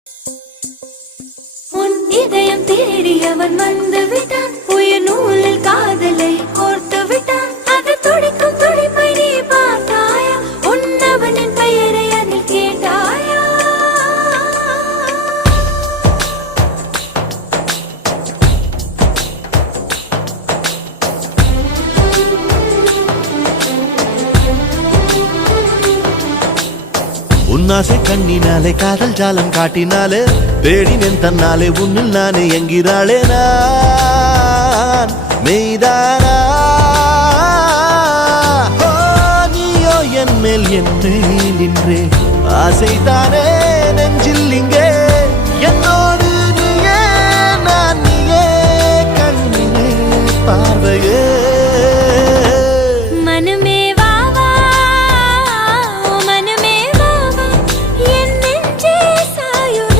உன் இதயம் தேடி அவன் வந்து விட்டான், உயிர் நூலில் காதலை கோர்த்து விட்டான். அது துடிக்கும் துடிப்பை நீ பார்த்தாயா, உன்னவனின் பெயரை அதில் கேட்டாயா? உன்னாசை கண்ணினாலே காதல் ஜாலம் காட்டினாலே தேடினேன் தன்னாலே உன்னில் நானே என்கிறாளே நான் மெய்தானா? நீயோ என் மேல் நின்றே ஆசைதானே நெஞ்சில் இங்கே